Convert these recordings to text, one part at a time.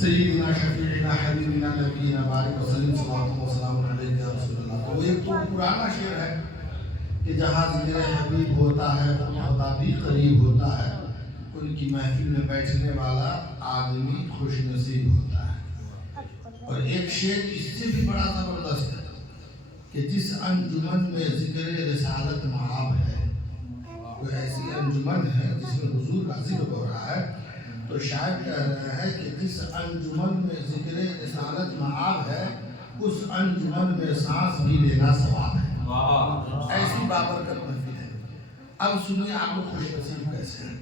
سیدنا شفیعنا حبیبنا نبینا بارک وسلم صلوات و سلام علیہ یا رسول اللہ. تو ایک تو پرانا شعر ہے کہ جہاں ذکر حبیب ہوتا ہے خدا بھی قریب ہوتا ہے، ان کی محفل میں بیٹھنے والا آدمی خوش نصیب ہوتا ہے. اور ایک شعر اس سے بھی بڑا زبردست ہے کہ جس انجمن میں ذکر رسالت معاب ہے، کوئی ایسی انجمن ہے جس میں حضور کا ذکر ہو رہا ہے، تو شاید کہہ رہے ہیں کہ جس انجمن میں ذکر رسالت معاب ہے اس انجمن میں سانس بھی لینا ثواب ہے. ایسی بابرکت محفل ہے. اب سنیے آپ کو خوش نصیب کیسے ہیں.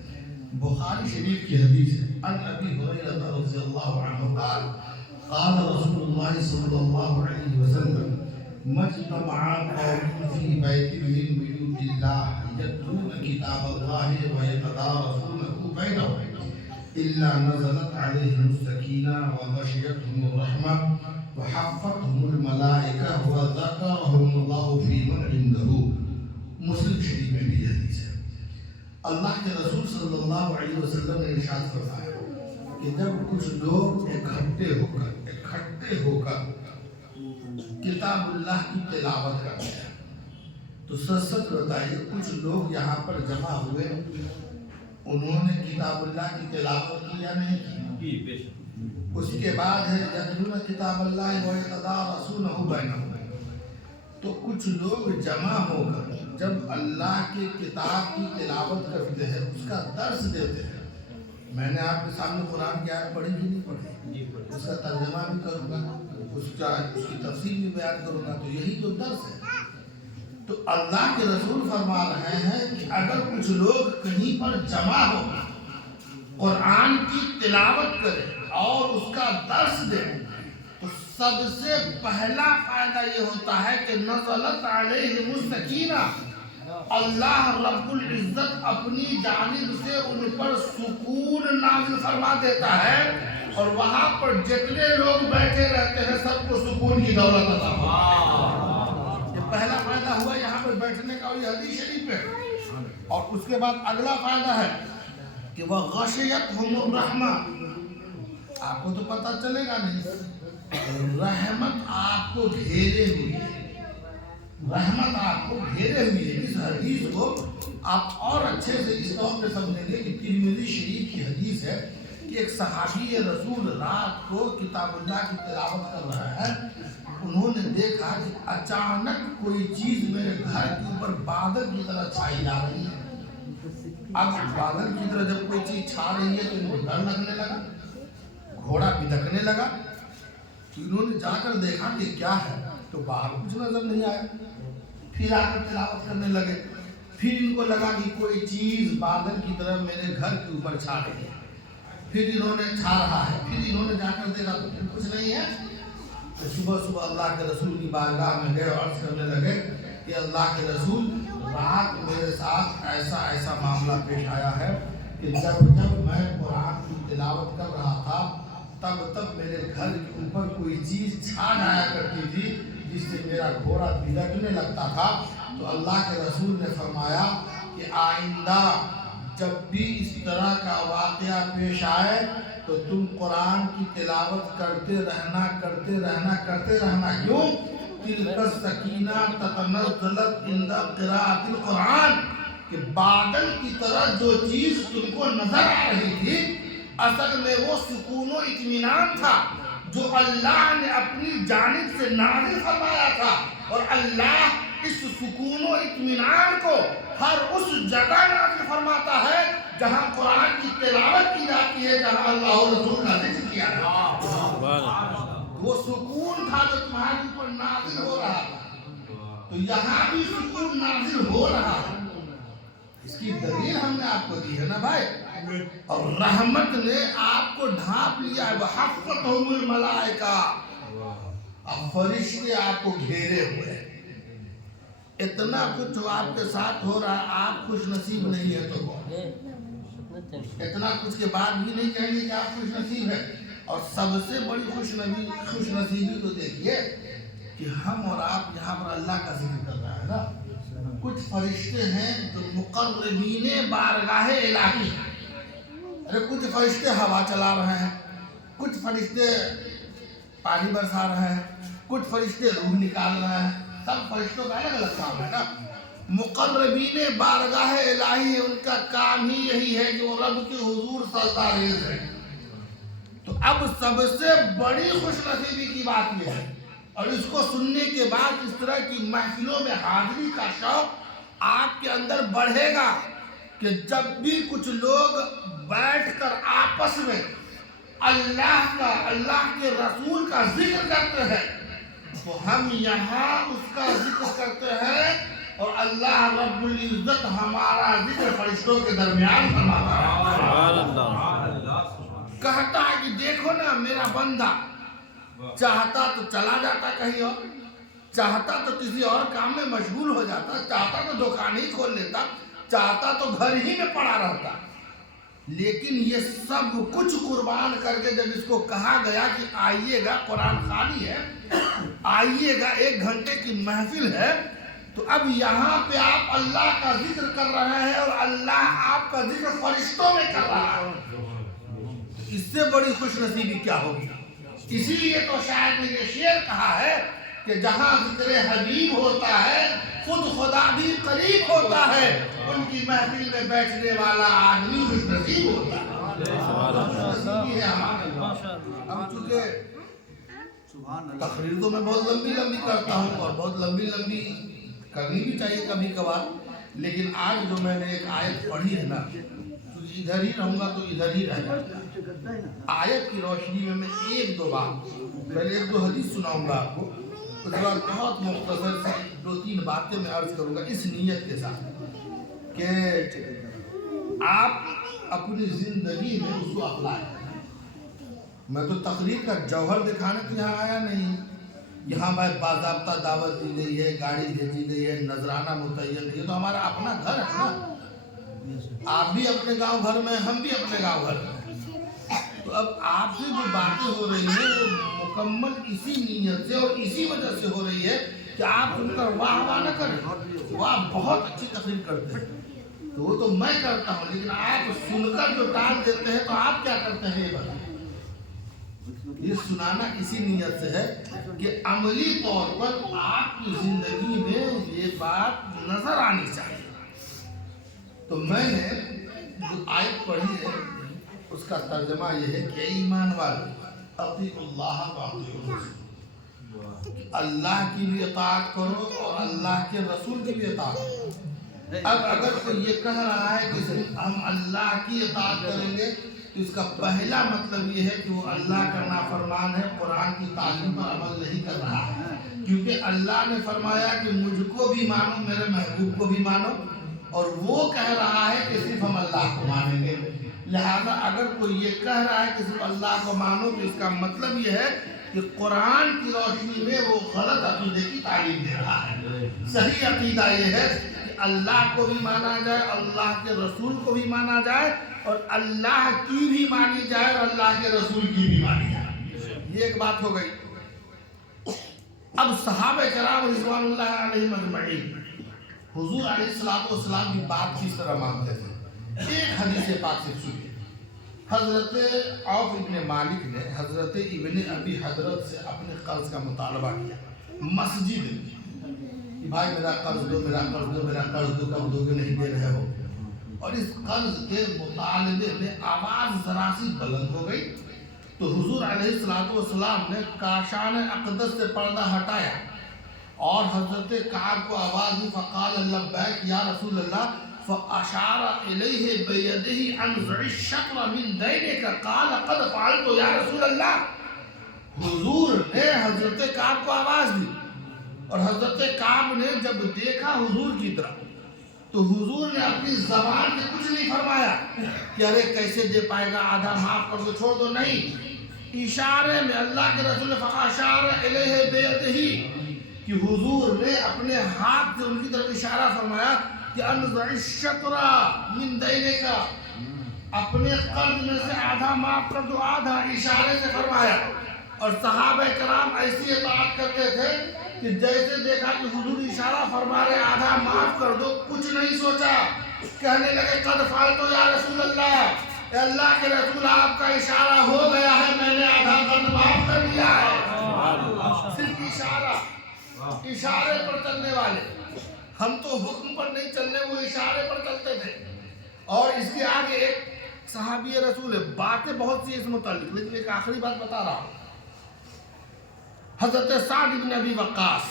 بخاری شریف کی حدیث ہے، عن ابی ہریرہ رضی اللہ عنہ قال قال رسول اللہ صلی اللہ علیہ وسلم مجتمع قوم فی بیت من بیوت اللہ یتلون کتاب اللہ ویتدارسونہ بینہم إلا نزلت عليهم السكينة وغشيتهم الرحمة وحفتهم الملائكة وذكرهم الله في من عنده. مسلم شریف میں بھی حدیث ہے. اللہ کے رسول صلی اللہ علیہ وسلم نے ارشاد فرمایا کہ جب کچھ لوگ اکٹھے ہو کر کتاب اللہ کی تلاوت کرتے ہیں تو سچ سچ بتائیے کچھ لوگ یہاں پر جمع ہوئے، انہوں نے کتاب اللہ کی تلاوت کی یا نہیں کی؟ اس کے بعد ہے یتلون کتاب اللہ ویتدارسونہ بینہم. تو کچھ لوگ جمع ہو کر جب اللہ کے کتاب کی تلاوت کرتے ہیں، اس کا درس دیتے ہیں. میں نے آپ کے سامنے قرآن کی آیت پڑھی کہ نہیں پڑھی؟ اس کا ترجمہ بھی کروں گا، اس کی تفسیر بھی بیان کروں گا. تو یہی تو درس ہے. تو اللہ کے رسول فرما رہے ہیں کہ اگر کچھ لوگ کہیں پر جمع ہو قرآن کی تلاوت کریں اور اس کا درس دیں تو سب سے پہلا فائدہ یہ ہوتا ہے کہ نزلت علیہم السکینہ، اللہ رب العزت اپنی جانب سے ان پر سکون نازل فرما دیتا ہے، اور وہاں پر جتنے لوگ بیٹھے رہتے ہیں سب کو سکون کی دولت عطا فرماتا ہے. پہلا فائدہ ہوا یہاں پر بیٹھنے کا، یہ حدیث شریف ہے. اور اس کے بعد اگلا فائدہ ہے کہ وہ غشیتہم الرحمہ. آپ کو تو پتہ چلے گا نہیں، رحمت آپ کو گھیرے ہوئی ہے. رحمت آپ کو گھیرے ہوئی ہے. اس حدیث کو آپ اور اچھے سے اس طور پہ سمجھیں گے کہ ترمذی شریف کی حدیث ہے کہ ایک صحابی رسول رات کو کتاب اللہ کی تلاوت کر رہا ہے. انہوں نے دیکھا کہ اچانک کوئی چیز میرے گھر کے اوپر بادل کی طرح چھائی جا رہی ہے. اب بادل کی طرح جب کوئی چیز چھا رہی ہے تو ان کو ڈر لگنے لگا، گھوڑا بھدکنے لگا. تو انہوں نے جا کر دیکھا کہ کیا ہے، تو باہر کچھ نظر نہیں آیا. پھر آ کر تلاوت کرنے لگے. پھر ان کو لگا کہ کوئی چیز بادل کی طرح میرے گھر کے اوپر چھا رہی ہے. پھر انہوں نے چھا رہا ہے. پھر انہوں نے جا کر دیکھا تو پھر کچھ نہیں ہے. تو صبح صبح اللہ کے رسول کی بارگاہ میں گئے اور عرض کرنے لگے کہ اللہ کے رسول، رات میرے ساتھ ایسا معاملہ پیش آیا ہے کہ جب میں قرآن کی تلاوت کر رہا تھا تب میرے گھر کے اوپر کوئی چیز چھا جایا کرتی تھی جس سے میرا گھوڑا بھدکنے لگتا تھا. تو اللہ کے رسول نے فرمایا کہ آئندہ جب بھی اس طرح کا واقعہ پیش آئے تو تم قرآن کی تلاوت کرتے رہنا. کیوں؟ تلک السکینہ تتنزلت عند قراءۃ القرآن، کہ بادل کی طرح جو چیز تم کو نظر آ رہی تھی اصل میں وہ سکون و اطمینان تھا جو اللہ نے اپنی جانب سے نازل فرمایا تھا. اور اللہ اس سکون و اطمینان کو ہر اس جگہ نازل فرماتا ہے جہاں قرآن کی تلاوت کی جاتی ہے، جہاں اللہ و رسول کا ذکر کیا جاتا ہے. وہ سکون تھا جو تمہارے اوپر نازل ہو رہا تھا، تو یہاں بھی سکون نازل ہو رہا ہے. اس کی دلیل ہم نے آپ کو دی ہے نا بھائی. اور رحمت نے آپ کو ڈھانپ لیا ہے. وحفتہم الملائکہ، اب فرشتے آپ کو گھیرے ہوئے ہیں. اتنا کچھ آپ کے ساتھ ہو رہا ہے، آپ خوش نصیب نہیں ہے تو اتنا کچھ کے بعد بھی نہیں کہیں گے کہ آپ خوش نصیب ہے. اور سب سے بڑی خوش نصیبی تو دیکھیے کہ ہم اور آپ یہاں پر اللہ کا ذکر کر رہا ہے نا. کچھ فرشتے ہیں جو مقربین بارگاہ الہی ہیں. ارے کچھ فرشتے ہوا چلا رہے ہیں، کچھ فرشتے پانی برسا رہے ہیں، کچھ فرشتے روح نکال رہے ہیں، سب فرشتوں کا الگ الگ کام ہے نا۔ مقربین بارگاہ الہی ہے، ان کا کام ہی یہی ہے کہ وہ رب کے حضور سجدہ ریز ہے۔ تو اب سب سے بڑی خوش نصیبی کی بات یہ ہے، اور اس کو سننے کے بعد اس طرح کی محفلوں میں حاضری کا شوق آپ کے اندر بڑھے گا کہ جب بھی کچھ لوگ بیٹھ کر آپس میں اللہ کا، اللہ کے رسول کا ذکر کرتے ہیں تو ہم یہاں اس کا ذکر کرتے ہیں، اور اللہ رب العزت ہمارا ذکر فرشتوں کے درمیان فرماتا ہے۔ کہتا ہے کہ دیکھو نا میرا بندہ چاہتا تو چلا جاتا کہیں اور، چاہتا تو کسی اور کام میں مشغول ہو جاتا، چاہتا تو دکان ہی کھول لیتا، چاہتا تو گھر ہی میں پڑا رہتا، لیکن یہ سب کچھ قربان کر کے جب اس کو کہا گیا کہ آئیے گا، قرآن خانی ہے، آئیے گا، 1 گھنٹے کی محفل ہے، تو اب یہاں پہ آپ اللہ کا ذکر کر رہے ہیں اور اللہ آپ کا ذکر فرشتوں میں کر رہا ہے، اس سے بڑی خوش نصیبی کیا ہوگی؟ اسی لیے تو شاعر نے یہ شعر کہا ہے کہ جہاں ذکر حبیب ہوتا ہے خود خدا بھی قریب ہوتا ہے، ان کی محفل میں بیٹھنے والا آدمی خوش نصیب ہوتا ہے۔ ہم چونکہ تقریر تو میں بہت لمبی لمبی کرتا ہوں اور بہت لمبی لمبی کرنی بھی چاہیے کبھی کبھار، لیکن آج جو میں نے ایک آیت پڑھی ہے نا، ادھر ہی رہوں گا تو ادھر ہی رہوں گا۔ آیت کی روشنی میں 1-2 بات، پہلے 1-2 حدیث سناؤں گا آپ کو، اس کے بعد بہت مختصر سے 2-3 باتیں میں عرض کروں گا اس نیت کے ساتھ کہ آپ اپنی زندگی میں اس کو اپلائیں۔ میں تو تقریر کا جوہر دکھانے تو یہاں آیا نہیں، یہاں باضابطہ دعوت دی گئی ہے، گاڑی بھیجی گئی ہے، نذرانہ متعین ہے، یہ تو ہمارا اپنا گھر ہے نا، آپ بھی اپنے گاؤں گھر میں، ہم بھی اپنے گاؤں گھر میں، تو اب آپ سے جو باتیں ہو رہی ہیں وہ مکمل اسی نیت سے اور اسی وجہ سے ہو رہی ہے کہ آپ سن کر واہ واہ نہ کریں، وہ آپ بہت اچھی تقریر کرتے ہیں تو وہ تو میں کرتا ہوں، لیکن آپ سن کر جو ٹال دیتے ہیں تو آپ کیا کرتے ہیں یہ بتائیں۔ یہ سنانا اسی نیت سے ہے کہ عملی طور پر آپ کی زندگی میں یہ بات نظر آنی چاہیے۔ تو میں نے جو آیت پڑھی ہے اس کا ترجمہ یہ ہے کہ ایمان والو اطیعوا اللہ واطیعوا الرسول، اللہ کی بھی اطاعت کرو اور اللہ کے رسول کی بھی اطاعت کرو۔ اب اگر کوئی یہ کہہ رہا ہے کہ صرف ہم اللہ کی اطاعت کریں گے تو اس کا پہلا مطلب یہ ہے کہ وہ اللہ کا نافرمان ہے، قرآن کی تعلیم پر عمل نہیں کر رہا ہے، کیونکہ اللہ نے فرمایا کہ مجھ کو بھی مانو، میرے محبوب کو بھی مانو، اور وہ کہہ رہا ہے کہ صرف ہم اللہ کو مانیں گے۔ لہذا اگر کوئی یہ کہہ رہا ہے کہ صرف اللہ کو مانو تو اس کا مطلب یہ ہے کہ قرآن کی روشنی میں وہ غلط عقیدے کی تعلیم دے رہا ہے۔ صحیح عقیدہ یہ ہے کہ اللہ کو بھی مانا جائے، اللہ کے رسول کو بھی مانا جائے، اور اللہ کی بھی مانی جائے اور اللہ کے رسول کی بھی مانی جائے۔ یہ ایک بات ہو گئی۔ اب صحابہ کرام رضوان اللہ علیہم اجمعین حضور علیہ السلام کی بات کس طرح مانتے تھے؟ ایک حدیث پاک سے سنیے۔ حضرت عوف ابن مالک نے حضرت ابن ابی حضرت سے اپنے قرض کا مطالبہ کیا مسجد میں کہ بھائی میرا قرض دو، میرا قرض دو، میرا قرض دو، کب دو گے نہیں دے رہے ہو۔ اور اس قرض کے مطالبے میں آواز ذرا سی بلند ہو گئی تو حضور علیہ السلام نے کاشان اقدس سے پردہ ہٹایا اور حضرت کعب کو آواز دی، فقال لبیک یا رسول اللہ، فاشار الیہ بیدہ انزع الشطر من دینک، قال قد فعلت یا رسول اللہ۔ حضور نے حضرت کعب کو آواز دی اور حضرت کعب نے جب دیکھا حضور کی طرف تو حضور نے اپنی زبان سے کچھ نہیں فرمایا کہ ارے کیسے دے پائے گا، آدھا معاف کر دو، چھوڑ دو، نہیں، اشارے میں اللہ کے رسول فاشار الیہ بیدہ کہ حضور نے اپنے ہاتھ سے ان کی طرف اشارہ فرمایا کہ انزع الشطر من دینک، اپنے قرض میں سے آدھا معاف کر دو، آدھا اشارے سے فرمایا۔ اور صحابہ کرام ایسی اطاعت کرتے تھے کہ جیسے دیکھا کہ حضور اشارہ فرما رہے آدھا معاف کر دو، کچھ نہیں سوچا، کہنے لگے قد فعلت یا رسول اللہ، اے اللہ کے رسول آپ کا اشارہ ہو گیا ہے، میں نے اشارے پر چلنے والے، ہم تو حکم پر نہیں چلنے، وہ اشارے پر چلتے تھے۔ اور اس کے آگے ایک صحابی رسول ہے، باتیں بہت سی اس متعلق، لیکن ایک آخری بات بتا رہا ہوں۔ حضرت سعد بن ابی وقاص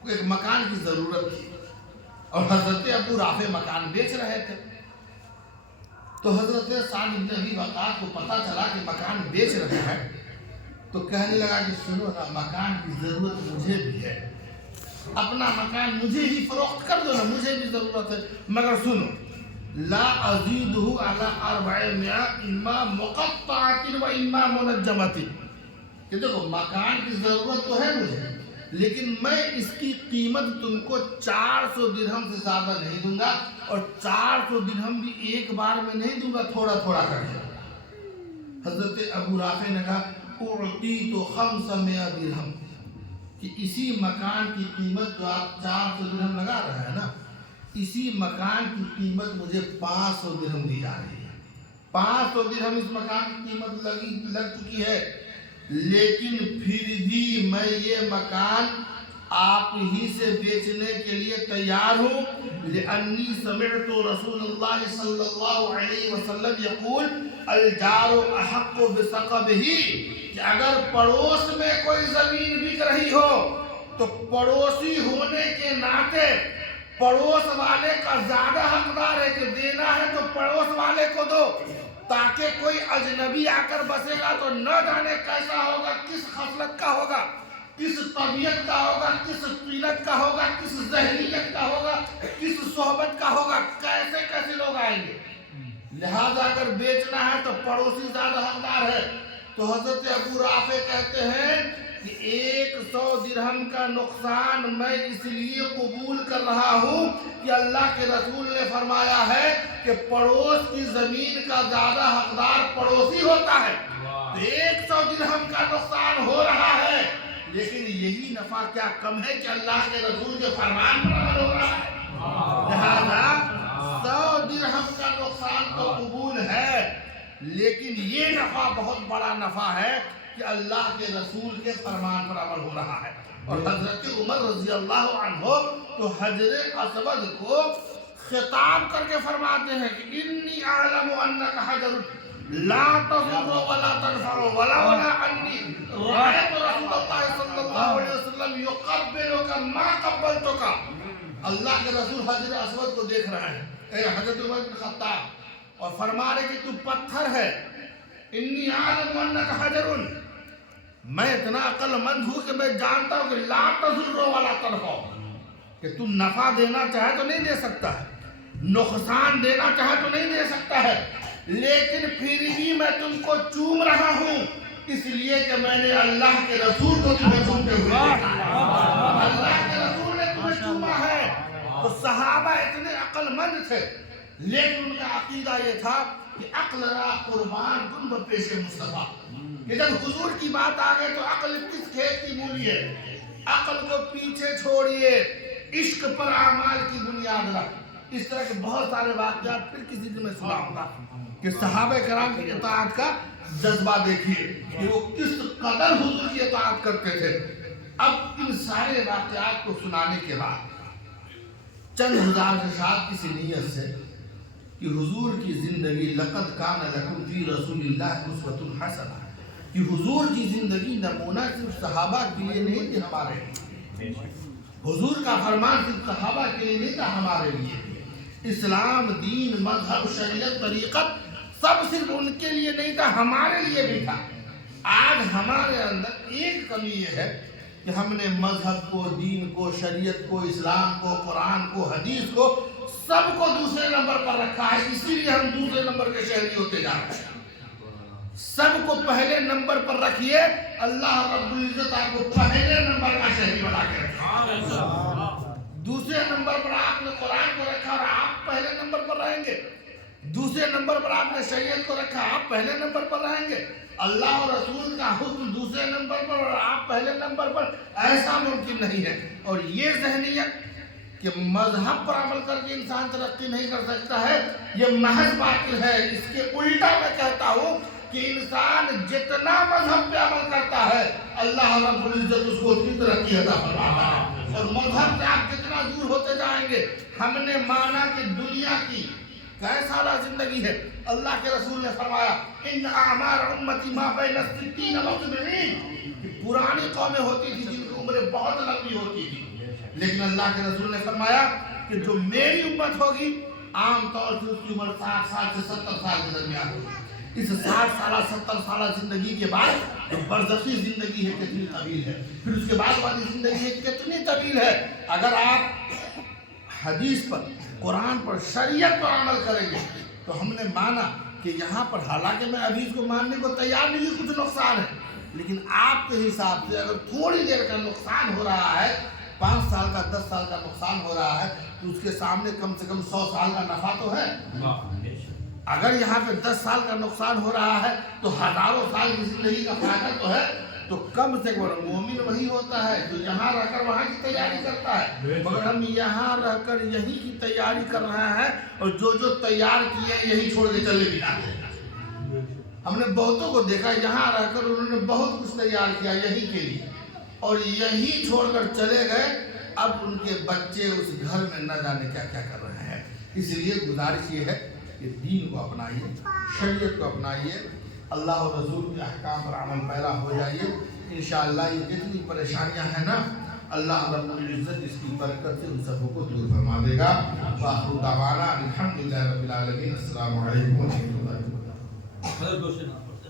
کو ایک مکان کی ضرورت تھی اور حضرت ابو رافع مکان بیچ رہے تھے، تو حضرت سعد بن ابی وقاص کو پتہ چلا کہ مکان بیچ رہے ہیں، تو کہنے لگا کہ سنو نا، مکان کی ضرورت مجھے بھی ہے، اپنا مکان مجھے ہی فروخت کر دو نا، مجھے بھی ضرورت ہے، مگر سنو لا ازیدہ علی 400 اما مقطعۃ و اما منجمۃ، کہ دیکھو مکان کی ضرورت تو ہے مجھے، لیکن میں اس کی قیمت تم کو 400 درہم سے زیادہ نہیں دوں گا، اور 400 درہم بھی ایک بار میں نہیں دوں گا، تھوڑا تھوڑا کر کے۔ حضرت ابو رافع نے کہا اعطیت 500 درہم، کہ اسی مکان کی قیمت جو آپ 400 درہم لگا رہے ہیں نا، اسی مکان کی قیمت مجھے 500 درہم دی جا رہی ہے، 500 درہم اس مکان کی قیمت لگ چکی ہے، لیکن پھر بھی میں یہ مکان آپ ہی سے بیچنے کے لیے تیار ہوں، لأنی سمعت رسول اللہ صلی اللہ علیہ وسلم یقول الجار احق بثقبہ، کہ اگر پڑوس میں کوئی زمین بک رہی ہو تو پڑوسی ہونے کے ناطے پڑوس والے کا زیادہ حقدار ہے، کہ دینا ہے تو پڑوس والے کو دو، تاکہ کوئی اجنبی آ کر بسے گا تو نہ جانے کیسا ہوگا، کس خصلت کا ہوگا، کس طبیعت کا ہوگا، کس طینت کا ہوگا، کس ذہنیت کا ہوگا، کس صحبت کا ہوگا، کیسے کیسے لوگ آئیں گے، لہذا اگر بیچنا ہے تو پڑوسی زیادہ حقدار ہے۔ تو حضرت ابو رافع کہتے ہیں کہ 100 درہم کا نقصان میں اس لیے قبول کر رہا ہوں کہ اللہ کے رسول نے فرمایا ہے کہ پڑوس کی زمین کا زیادہ حقدار پڑوسی ہوتا ہے، تو 100 درہم کا نقصان ہو رہا ہے، لیکن یہی نفع کیا کم ہے کہ اللہ کے رسول کے فرمان پر عمل ہو رہا ہے، لہذا 100 درہم کا نقصان تو قبول ہے، لیکن یہ نفع بہت بڑا نفع ہے کہ اللہ کے رسول کے فرمان پر عمل ہو رہا ہے۔ اور حضرت عمر رضی اللہ عنہ تو حجر اسود کو خطاب کر کے فرماتے ہیں کہ انی اعلم انک حجر لا تضر ولا تنفع ولولا انی رأیت رسول اللہ صلی اللہ علیہ وسلم یقبلک ما قبلتک، اللہ کے رسول حجر اسود کو دیکھ رہے ہیں، اے حضرت عمر بن خطاب، اور فرما رہے کہ تو پتھر ہے، انی اعلم انک حجر، میں اتنا عقل مند ہوں کہ میں جانتا ہوں کہ لا تضر ولا تنفع، کہ تو نفع دینا چاہے تو نہیں دے سکتا ہے، نقصان دینا چاہے تو نہیں دے سکتا ہے، لیکن پھر بھی میں تم کو چوم رہا ہوں، اس لیے کہ میں نے اللہ کے رسول کو تمہیں چومتے ہوئے دیکھا ہے، اللہ کے رسول نے تمہیں چوما ہے۔ تو صحابہ اتنے عقل مند تھے، لیکن ان کا عقیدہ یہ تھا کہ عقل را قربان کن بپیش مصطفیٰ، کہ جب حضور کی بات آ گئے تو عقل کس کھیت کی مولی ہے، عقل کو پیچھے چھوڑیے، عشق پر اعمال کی بنیاد رکھ۔ اس طرح کے بہت سارے واقعات پھر کسی دن میں سناؤں گا کہ صحابہ کرام کی اطاعت کا جذبہ دیکھیے کہ وہ کس قدر حضور کی اطاعت کرتے تھے۔ اب ان سارے واقعات کو سنانے کے بعد چند ہزار اشعار اس نیت سے کہ حضور کی زندگی لقد کان لکم فی رسول اللہ اسوۃ حسنہ، کہ حضور کی زندگی نمونہ صرف صحابہ کے لیے نہیں تھی، ہمارے لیے حضور کا فرمان صرف صحابہ کے لیے نہیں تھا، ہمارے لیے اسلام، دین، مذہب، شریعت، طریقت سب صرف ان کے لیے نہیں تھا، ہمارے لیے بھی تھا۔ آج ہمارے اندر ایک کمی یہ ہے کہ ہم نے مذہب کو، دین کو، شریعت کو، اسلام کو، قرآن کو، حدیث کو سب کو دوسرے نمبر پر رکھا ہے، اسی لیے ہم دوسرے نمبر کے شہری ہوتے جا رہے ہیں۔ سب کو پہلے نمبر پر رکھیے، اللہ رب العزت آپ کو پہلے نمبر کا شہری بنا کے رکھا۔ دوسرے نمبر پر آپ نے قرآن کو رکھا اور آپ پہلے نمبر پر رہیں گے، دوسرے نمبر پر آپ نے شریعت کو رکھا، آپ پہلے نمبر پر رہیں گے، اللہ اور رسول کا حکم دوسرے نمبر پر اور آپ پہلے نمبر پر، ایسا ممکن نہیں ہے۔ اور یہ ذہنیت کہ مذہب پر عمل کر کے انسان ترقی نہیں کر سکتا ہے، یہ محض باطل ہے۔ اس کے الٹا میں کہتا ہوں کہ انسان جتنا مذہب پہ عمل کرتا ہے اللہ رب العزت اس کو اتنی ترقی عطا فرماتا ہے، اور مذہب سے آپ جتنا دور ہوتے جائیں گے. ہم نے مانا کہ دنیا کی کئی سالہ زندگی ہے. اللہ کے رسول نے فرمایا ان اعمار امتی ما بین 60 و 70. کہ پرانی قومیں ہوتی تھی جن کی عمریں بہت لمبی ہوتی تھی، لیکن اللہ کے رسول نے فرمایا کہ جو میری امت ہوگی عام طور سے اس کی عمر 60 سال سے 70 سال کے درمیان ہوگی. اس 60 سالہ 70 سالہ زندگی کے بعد جو برزخی زندگی ہے کتنی طویل ہے، پھر اس کے بعد والی زندگی ہے کتنی طویل ہے. اگر آپ حدیث پر، قرآن پر، شریعت پر عمل کریں گے تو ہم نے مانا کہ یہاں پر حالانکہ میں ابھی اس کو ماننے کو تیار نہیں، کچھ نقصان ہے، لیکن آپ کے حساب سے اگر تھوڑی دیر کا نقصان ہو رہا ہے، 5 سال کا 10 سال کا نقصان ہو رہا ہے، تو اس کے سامنے کم سے کم 100 سال کا نفع تو ہے. اگر یہاں پہ 10 سال کا نقصان ہو رہا ہے تو ہزاروں سال کی زندگی کا فائدہ تو ہے. تو کم سے کم مومن وہی ہوتا ہے جو یہاں رہ کر وہاں کی تیاری کرتا ہے، مگر ہم یہاں رہ کر یہی کی تیاری کر رہے ہیں، اور جو تیار کیے یہی چھوڑ کے چلے بھی جاتے ہیں. ہم نے بہتوں کو دیکھا یہاں رہ کر انہوں نے بہت کچھ تیار کیا یہی کے لیے، اور یہی چھوڑ کر چلے گئے. اب ان کے بچے اس گھر میں نہ جانے کیا کیا کر رہے ہیں. اس لیے گزارش یہ ہے کہ دین کو اپنائیے، شریعت کو اپنائیے، اللہ اور رسول کے احکام پر عمل پیرا ہو جائیے. انشاءاللہ یہ جتنی پریشانیاں ہیں نا اللہ رب العزت اس کی برکت سے ان سب کو دور فرما دے گا. وآخر دعوانا الحمدللہ رب العالمین. السلام علیکم ورحمۃ اللہ وبرکاتہ.